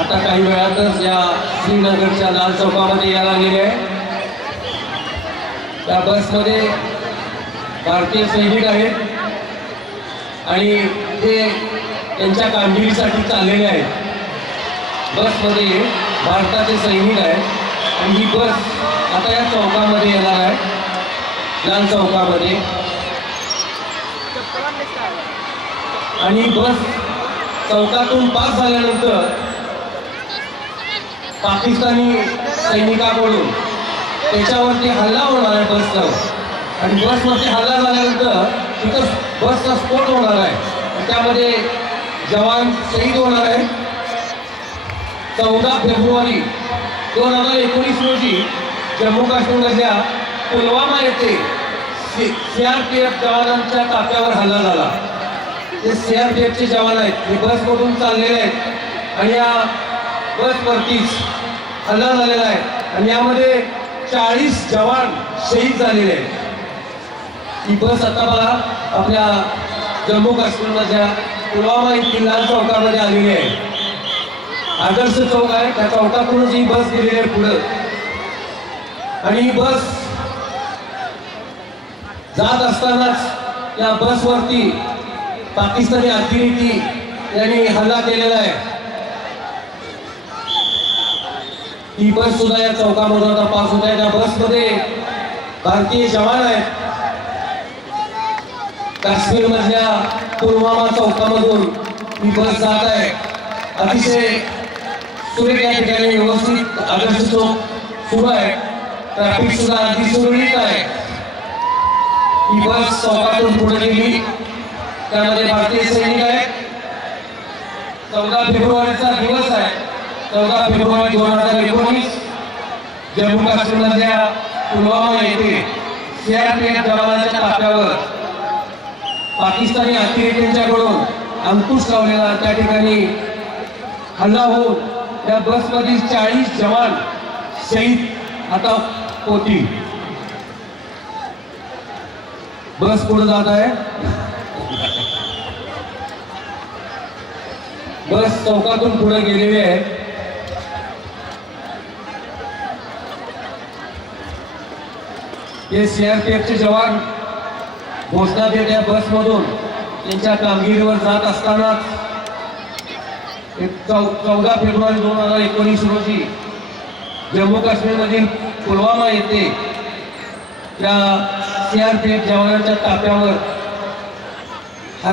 आता काही वेळातच या श्रीनगरच्या लाल चौकामध्ये यायला लागलेले आहे। त्या बसमध्ये भारतीय सैनिक आहेत आणि ते त्यांच्या कामगिरीसाठी चाललेले आहेत। बसमध्ये भारताचे सैनिक आहेत आणि ही बस आता या चौकामध्ये येणार आहे, लाल चौकामध्ये। आणि बस चौकातून पास झाल्यानंतर पाकिस्तानी सैनिकांकडून त्याच्यावरती हल्ला होणार आहे बसवर, आणि बसवरती हल्ला झाल्यानंतर तिथं बसचा स्फोट होणार आहे, त्यामध्ये जवान शहीद होणार आहे। 14 फेब्रुवारी 2019 रोजी जम्मू काश्मीरमधल्या पुलवामा येथे CRPF जवानांच्या ताफ्यावर हल्ला झाला। ते CRPFचे जवान आहेत, हे बसमधून चाललेले आहेत आणि या बसवरतीच हल्ला झालेला आहे आणि यामध्ये 40 जवान शहीद झालेले आहेत। ही बस आता बघा आपल्या जम्मू काश्मीरमधल्या पुलवामा येथील लाल चौकामध्ये आलेली आहे। आदर्श चौक आहे, त्या चौकातूनच ही बस गेलेली आहे पुढे, आणि ही बस जात असतानाच या बसवरती पाकिस्तानी अतिरेकी यांनी हल्ला केलेला आहे। ही बस सुद्धा या चौकामधून आता पास होत आहे। त्या बसमध्ये भारतीय जवान आहेत। काश्मीर मधल्या पुलवामा चौकामधून ही बस जात आहे। अतिशय सुरेख या ठिकाणी व्यवस्थित आदर्श चौक सुरू आहे, ट्रॅफिक सुद्धा अगदी सुरळीत आहे। ही बस चौकातून पुढे गेली, त्यामध्ये भारतीय सैनिक आहेत। 14 फेब्रुवारीचा दिवस आहे, 14 फेब्रुवारी 2019 जम्मू काश्मीरमधल्या पुलवामा येथे CRPF जवानांच्या ताफ्यावर पाकिस्तानी अतिरेक्यांच्याकडून अंकुश लावलेला त्या ठिकाणी हल्ला होऊन त्या बसमधील 40 जवान शहीद आता होतील। बस पुढे जात आहे, बस चौकातून पुढे गेलेली आहे। हे CRPFचे जवान घोषणा देत या बसमधून त्यांच्या कामगिरीवर जात असतानाच 14 फेब्रुवारी 2019 रोजी जम्मू काश्मीरमधील पुलवामा येथे त्या CRPF जवानांच्या ताफ्यावर